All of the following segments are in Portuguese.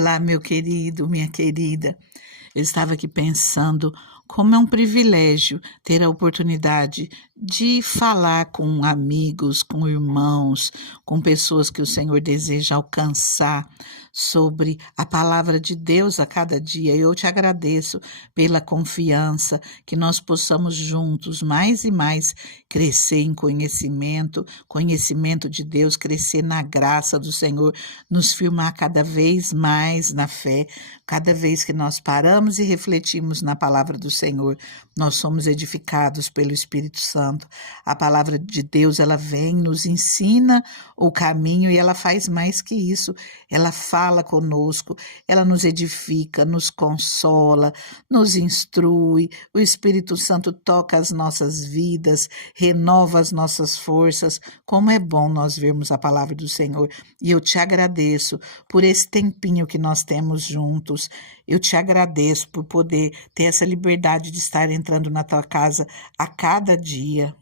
Olá, meu querido, minha querida. Eu estava aqui pensando como é um privilégio ter a oportunidade de falar com amigos, com irmãos, com pessoas que o Senhor deseja alcançar sobre a palavra de Deus a cada dia. Eu te agradeço pela confiança que nós possamos juntos mais e mais crescer em conhecimento, conhecimento de Deus, crescer na graça do Senhor, nos firmar cada vez mais na fé. Cada vez que nós paramos e refletimos na palavra do Senhor, nós somos edificados pelo Espírito Santo. A palavra de Deus, ela vem, nos ensina o caminho e ela faz mais que isso. Ela fala conosco, ela nos edifica, nos consola, nos instrui. O Espírito Santo toca as nossas vidas, renova as nossas forças. Como é bom nós vermos a palavra do Senhor. E eu te agradeço por esse tempinho que nós temos juntos. Eu te agradeço por poder ter essa liberdade de estar entrando na tua casa a cada dia.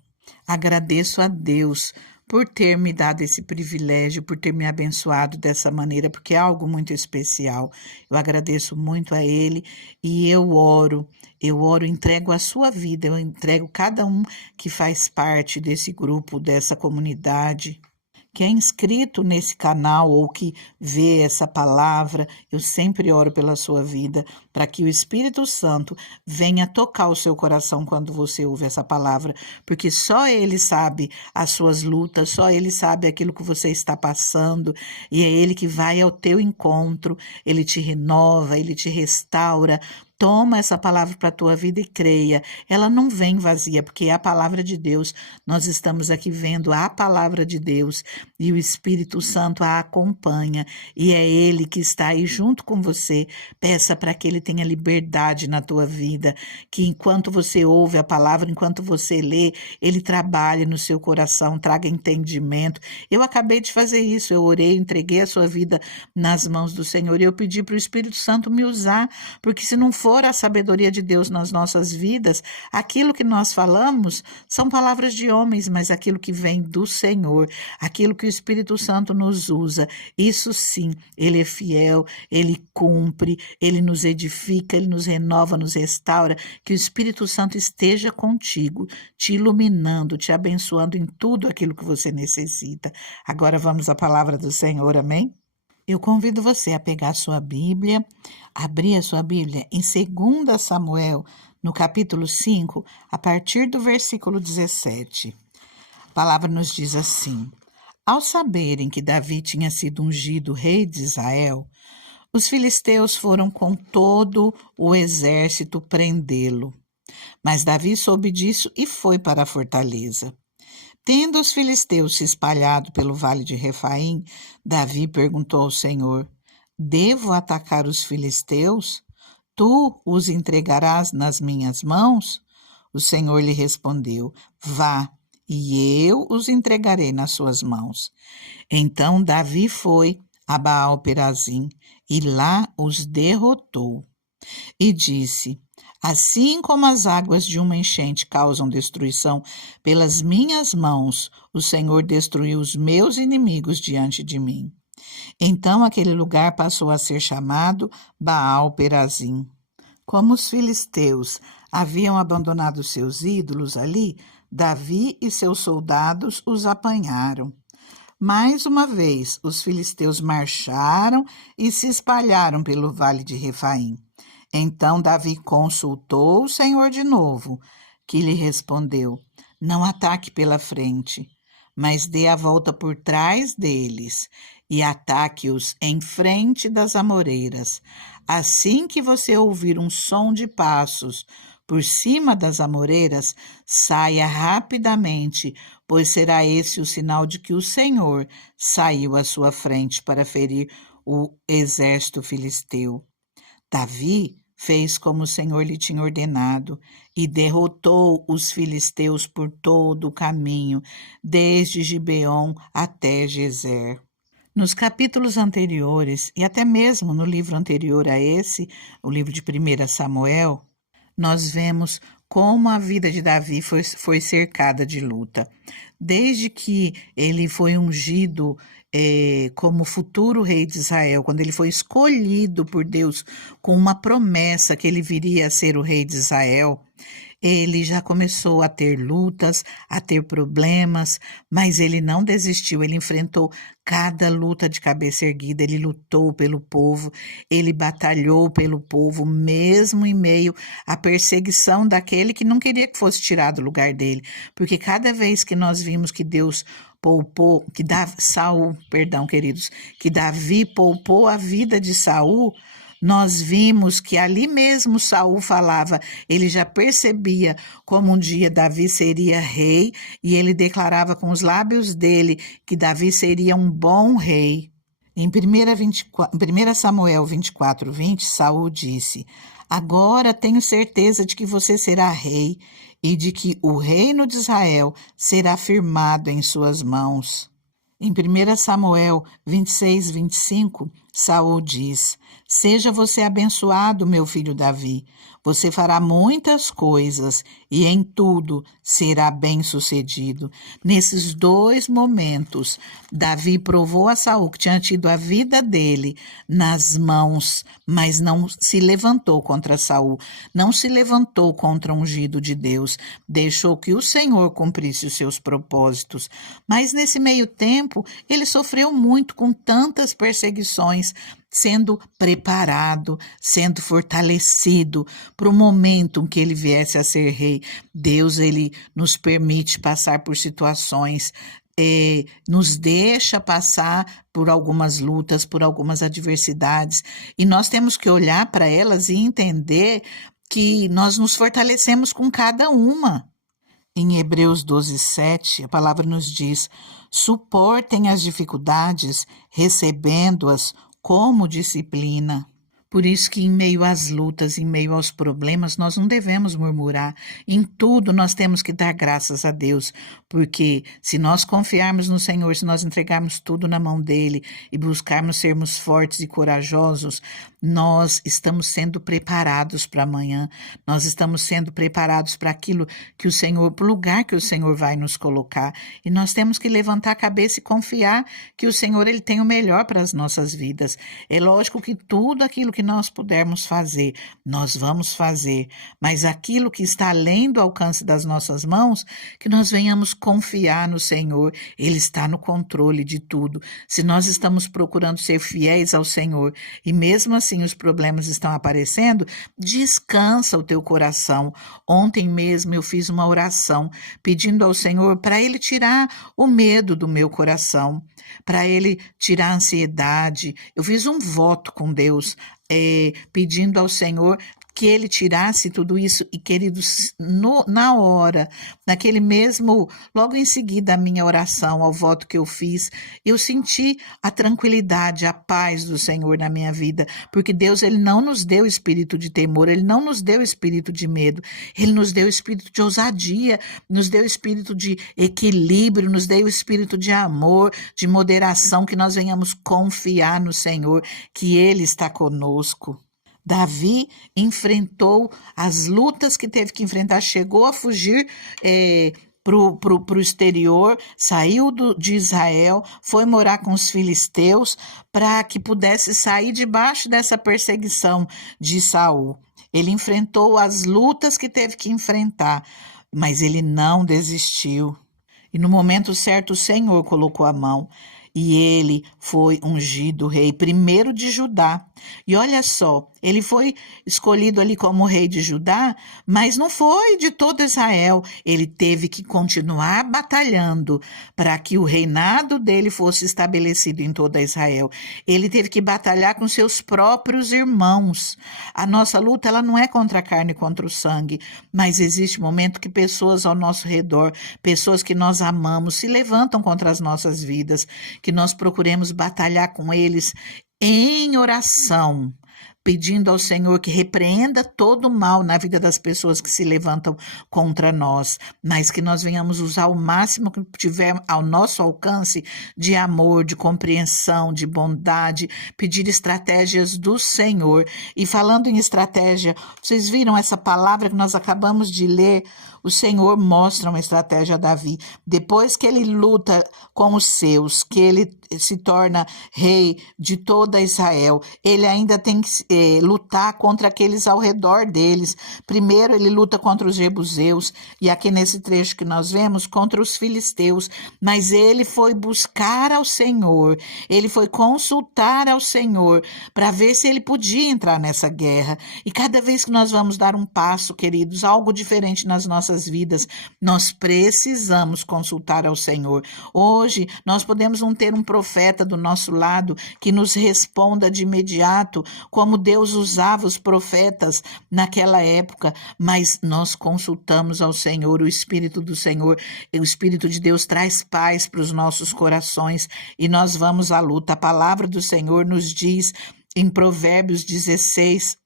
Agradeço a Deus por ter me dado esse privilégio, por ter me abençoado dessa maneira, porque é algo muito especial. Eu agradeço muito a Ele e eu oro, entrego a sua vida, eu entrego cada um que faz parte desse grupo, dessa comunidade, que é inscrito nesse canal ou que vê essa palavra. Eu sempre oro pela sua vida, para que o Espírito Santo venha tocar o seu coração quando você ouve essa palavra, porque só Ele sabe as suas lutas, só Ele sabe aquilo que você está passando, e é Ele que vai ao teu encontro, Ele te renova, Ele te restaura. Toma essa palavra para a tua vida e creia. Ela não vem vazia, porque é a palavra de Deus. Nós estamos aqui vendo a palavra de Deus e o Espírito Santo a acompanha. E é Ele que está aí junto com você. Peça para que Ele tenha liberdade na tua vida, que enquanto você ouve a palavra, enquanto você lê, Ele trabalhe no seu coração, traga entendimento. Eu acabei de fazer isso, eu orei, entreguei a sua vida nas mãos do Senhor e eu pedi para o Espírito Santo me usar, porque se não for a sabedoria de Deus nas nossas vidas, aquilo que nós falamos são palavras de homens, mas aquilo que vem do Senhor, aquilo que o Espírito Santo nos usa, isso sim, Ele é fiel, Ele cumpre, Ele nos edifica, Ele nos renova, nos restaura. Que o Espírito Santo esteja contigo, te iluminando, te abençoando em tudo aquilo que você necessita. Agora vamos à palavra do Senhor, amém? Eu convido você a pegar a sua Bíblia, abrir a sua Bíblia em 2 Samuel, no capítulo 5, a partir do versículo 17. A palavra nos diz assim: Ao saberem que Davi tinha sido ungido rei de Israel, os filisteus foram com todo o exército prendê-lo. Mas Davi soube disso e foi para a fortaleza. Tendo os filisteus se espalhado pelo vale de Refaim, Davi perguntou ao Senhor: Devo atacar os filisteus? Tu os entregarás nas minhas mãos? O Senhor lhe respondeu: Vá, e eu os entregarei nas suas mãos. Então Davi foi a Baal-Perazim e lá os derrotou. E disse: Assim como as águas de uma enchente causam destruição pelas minhas mãos, o Senhor destruiu os meus inimigos diante de mim. Então aquele lugar passou a ser chamado Baal-Perazim. Como os filisteus haviam abandonado seus ídolos ali, Davi e seus soldados os apanharam. Mais uma vez, os filisteus marcharam e se espalharam pelo vale de Refaim. Então Davi consultou o Senhor de novo, que lhe respondeu: Não ataque pela frente, mas dê a volta por trás deles e ataque-os em frente das amoreiras. Assim que você ouvir um som de passos por cima das amoreiras, saia rapidamente, pois será esse o sinal de que o Senhor saiu à sua frente para ferir o exército filisteu. Davi fez como o Senhor lhe tinha ordenado e derrotou os filisteus por todo o caminho, desde Gibeon até Gezer. Nos capítulos anteriores, e até mesmo no livro anterior a esse, o livro de 1 Samuel, nós vemos como a vida de Davi foi cercada de luta. Desde que ele foi ungido como futuro rei de Israel, quando ele foi escolhido por Deus com uma promessa que ele viria a ser o rei de Israel, ele já começou a ter lutas, a ter problemas, mas ele não desistiu, ele enfrentou cada luta de cabeça erguida, ele lutou pelo povo, ele batalhou pelo povo, mesmo em meio à perseguição daquele que não queria que fosse tirado o lugar dele, porque cada vez que nós vimos que Deus poupou, que Davi poupou a vida de Saul, nós vimos que ali mesmo Saul falava, ele já percebia como um dia Davi seria rei e ele declarava com os lábios dele que Davi seria um bom rei. Em 1 Samuel 24:20, Saul disse: Agora tenho certeza de que você será rei e de que o reino de Israel será firmado em suas mãos. Em 1 Samuel 26:25, Saul diz: Seja você abençoado, meu filho Davi. Você fará muitas coisas e em tudo será bem-sucedido. Nesses dois momentos, Davi provou a Saul que tinha tido a vida dele nas mãos, mas não se levantou contra Saul, não se levantou contra o ungido de Deus, deixou que o Senhor cumprisse os seus propósitos. Mas nesse meio tempo, ele sofreu muito com tantas perseguições, sendo preparado, sendo fortalecido para o momento em que ele viesse a ser rei. Deus, ele nos permite passar por situações, nos deixa passar por algumas lutas, por algumas adversidades, e nós temos que olhar para elas e entender que nós nos fortalecemos com cada uma. Em Hebreus 12:7, a palavra nos diz: suportem as dificuldades, recebendo-as como disciplina. Por isso que em meio às lutas, em meio aos problemas, nós não devemos murmurar. Em tudo nós temos que dar graças a Deus, porque se nós confiarmos no Senhor, se nós entregarmos tudo na mão dele e buscarmos sermos fortes e corajosos, nós estamos sendo preparados para amanhã, nós estamos sendo preparados para aquilo que o Senhor, para o lugar que o Senhor vai nos colocar. E nós temos que levantar a cabeça e confiar que o Senhor, ele tem o melhor para as nossas vidas. É lógico que tudo aquilo que nós pudermos fazer, nós vamos fazer, mas aquilo que está além do alcance das nossas mãos, que nós venhamos confiar no Senhor, ele está no controle de tudo. Se nós estamos procurando ser fiéis ao Senhor e mesmo assim os problemas estão aparecendo, descansa o teu coração. Ontem mesmo eu fiz uma oração pedindo ao Senhor para ele tirar o medo do meu coração, para ele tirar a ansiedade. Eu fiz um voto com Deus, pedindo ao Senhor que ele tirasse tudo isso e, queridos, na hora, naquele mesmo, logo em seguida a minha oração, ao voto que eu fiz, eu senti a tranquilidade, a paz do Senhor na minha vida, porque Deus, ele não nos deu espírito de temor, ele não nos deu espírito de medo, ele nos deu espírito de ousadia, nos deu espírito de equilíbrio, nos deu espírito de amor, de moderação, que nós venhamos confiar no Senhor, que ele está conosco. Davi enfrentou as lutas que teve que enfrentar, chegou a fugir para o exterior, saiu de Israel, foi morar com os filisteus para que pudesse sair debaixo dessa perseguição de Saul. Ele enfrentou as lutas que teve que enfrentar, mas ele não desistiu. E no momento certo o Senhor colocou a mão. E ele foi ungido rei, primeiro de Judá. E olha só, ele foi escolhido ali como rei de Judá, mas não foi de todo Israel. Ele teve que continuar batalhando para que o reinado dele fosse estabelecido em toda Israel. Ele teve que batalhar com seus próprios irmãos. A nossa luta, ela não é contra a carne e contra o sangue, mas existe um momento que pessoas ao nosso redor, pessoas que nós amamos, se levantam contra as nossas vidas, que nós procuremos batalhar com eles em oração, pedindo ao Senhor que repreenda todo o mal na vida das pessoas que se levantam contra nós, mas que nós venhamos usar o máximo que tiver ao nosso alcance de amor, de compreensão, de bondade, pedir estratégias do Senhor. E falando em estratégia, vocês viram essa palavra que nós acabamos de ler? O Senhor mostra uma estratégia a Davi. Depois que ele luta com os seus, que ele se torna rei de toda Israel, ele ainda tem que lutar contra aqueles ao redor deles. Primeiro ele luta contra os jebuseus, e aqui nesse trecho que nós vemos, contra os filisteus. Mas ele foi buscar ao Senhor, ele foi consultar ao Senhor para ver se ele podia entrar nessa guerra. E cada vez que nós vamos dar um passo, queridos, algo diferente nas nossas vidas, nós precisamos consultar ao Senhor. Hoje nós podemos não ter um profeta do nosso lado que nos responda de imediato, como Deus usava os profetas naquela época, mas nós consultamos ao Senhor. O Espírito do Senhor, o Espírito de Deus traz paz para os nossos corações e nós vamos à luta. A palavra do Senhor nos diz em Provérbios 16:3,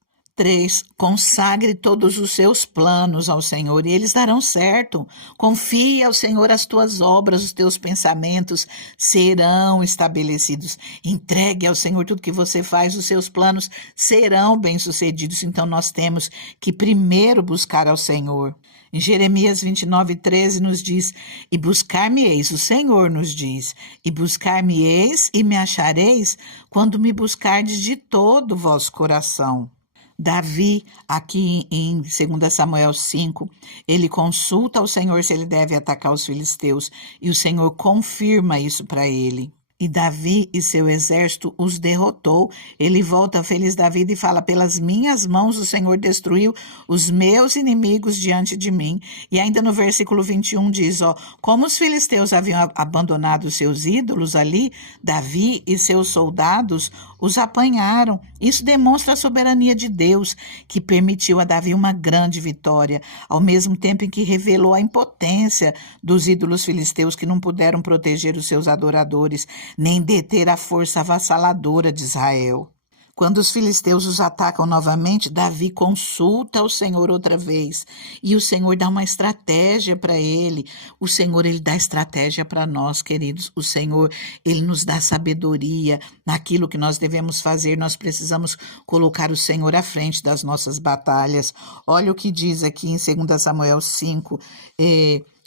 consagre todos os seus planos ao Senhor e eles darão certo. Confie ao Senhor as tuas obras, os teus pensamentos serão estabelecidos. Entregue ao Senhor tudo que você faz, os seus planos serão bem-sucedidos. Então nós temos que primeiro buscar ao Senhor. Em Jeremias 29:13 nos diz, e buscar-me-eis, o Senhor nos diz, e buscar-me-eis e me achareis quando me buscardes de todo o vosso coração. Davi, aqui em 2 Samuel 5, ele consulta ao Senhor se ele deve atacar os filisteus, e o Senhor confirma isso para ele. E Davi e seu exército os derrotou. Ele volta feliz da vida e fala, pelas minhas mãos o Senhor destruiu os meus inimigos diante de mim. E ainda no versículo 21 diz, como os filisteus haviam abandonado os seus ídolos ali, Davi e seus soldados os apanharam. Isso demonstra a soberania de Deus, que permitiu a Davi uma grande vitória, ao mesmo tempo em que revelou a impotência dos ídolos filisteus que não puderam proteger os seus adoradores, nem deter a força avassaladora de Israel. Quando os filisteus os atacam novamente, Davi consulta o Senhor outra vez, e o Senhor dá uma estratégia para ele. O Senhor, ele dá estratégia para nós, queridos. O Senhor, ele nos dá sabedoria naquilo que nós devemos fazer. Nós precisamos colocar o Senhor à frente das nossas batalhas. Olha o que diz aqui em 2 Samuel 5,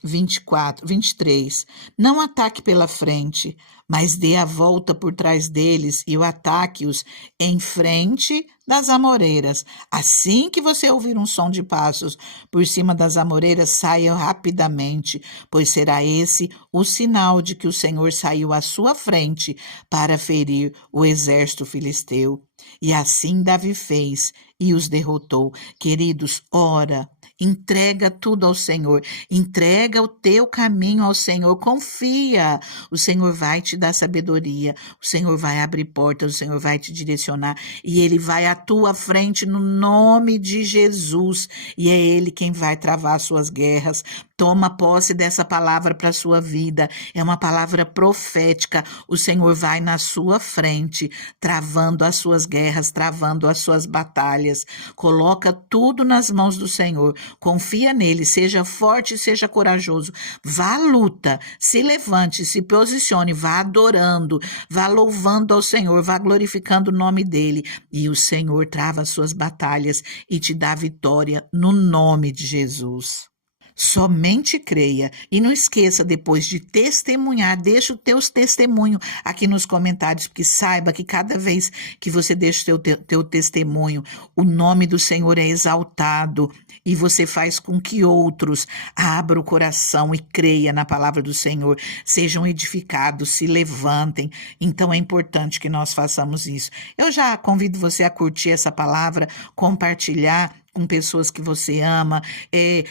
23. Não ataque pela frente, mas dê a volta por trás deles e o ataque-os em frente das amoreiras. Assim que você ouvir um som de passos por cima das amoreiras, saia rapidamente, pois será esse o sinal de que o Senhor saiu à sua frente para ferir o exército filisteu. E assim Davi fez e os derrotou. Queridos, ora, entrega tudo ao Senhor, entrega o teu caminho ao Senhor, confia, o Senhor vai te dar sabedoria, o Senhor vai abrir portas, o Senhor vai te direcionar e Ele vai à tua frente no nome de Jesus, e é Ele quem vai travar as suas guerras. Toma posse dessa palavra para a sua vida, é uma palavra profética. O Senhor vai na sua frente, travando as suas guerras, travando as suas batalhas. Coloca tudo nas mãos do Senhor, confia nele, seja forte, seja corajoso, vá à luta, se levante, se posicione, vá adorando, vá louvando ao Senhor, vá glorificando o nome dele, e o Senhor trava as suas batalhas e te dá vitória no nome de Jesus. Somente creia e não esqueça depois de testemunhar, deixa o teu testemunho aqui nos comentários, porque saiba que cada vez que você deixa o teu testemunho, o nome do Senhor é exaltado e você faz com que outros abram o coração e creia na palavra do Senhor, sejam edificados, se levantem. Então é importante que nós façamos isso. Eu já convido você a curtir essa palavra, compartilhar, com pessoas que você ama,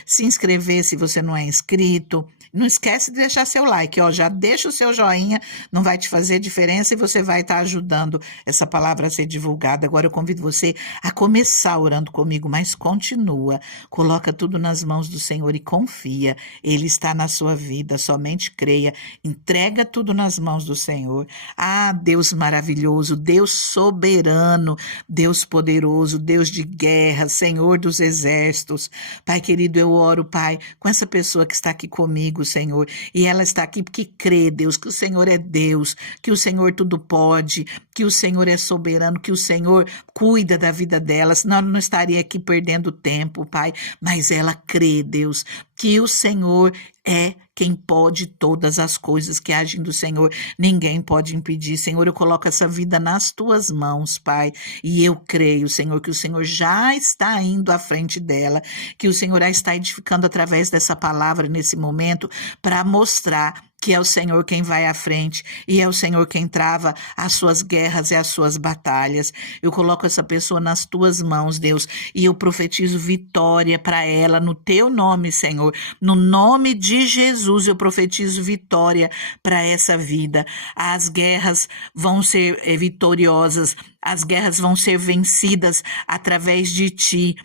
se inscrever se você não é inscrito. Não esquece de deixar seu like, ó, já deixa o seu joinha, não vai te fazer diferença e você vai estar ajudando essa palavra a ser divulgada. Agora eu convido você a começar orando comigo, mas continua, coloca tudo nas mãos do Senhor e confia, Ele está na sua vida, somente creia, entrega tudo nas mãos do Senhor. Ah, Deus maravilhoso, Deus soberano, Deus poderoso, Deus de guerra, Senhor dos exércitos. Pai querido, eu oro, Pai, com essa pessoa que está aqui comigo, Senhor, e ela está aqui porque crê, Deus, que o Senhor é Deus, que o Senhor tudo pode, que o Senhor é soberano, que o Senhor cuida da vida dela, senão ela não estaria aqui perdendo tempo, Pai, mas ela crê, Deus, que o Senhor é quem pode todas as coisas, que agindo do Senhor ninguém pode impedir. Senhor, eu coloco essa vida nas tuas mãos, Pai, e eu creio, Senhor, que o Senhor já está indo à frente dela, que o Senhor já está edificando através dessa palavra nesse momento para mostrar que é o Senhor quem vai à frente e é o Senhor quem trava as suas guerras e as suas batalhas. Eu coloco essa pessoa nas tuas mãos, Deus, e eu profetizo vitória para ela no teu nome, Senhor. No nome de Jesus, eu profetizo vitória para essa vida. As guerras vão ser vitoriosas, as guerras vão ser vencidas através de ti.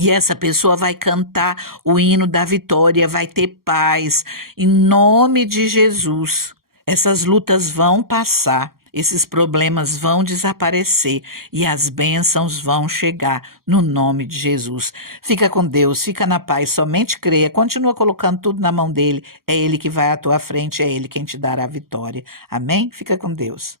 E essa pessoa vai cantar o hino da vitória, vai ter paz, em nome de Jesus. Essas lutas vão passar, esses problemas vão desaparecer e as bênçãos vão chegar no nome de Jesus. Fica com Deus, fica na paz, somente creia, continua colocando tudo na mão dele, é ele que vai à tua frente, é ele quem te dará a vitória. Amém? Fica com Deus.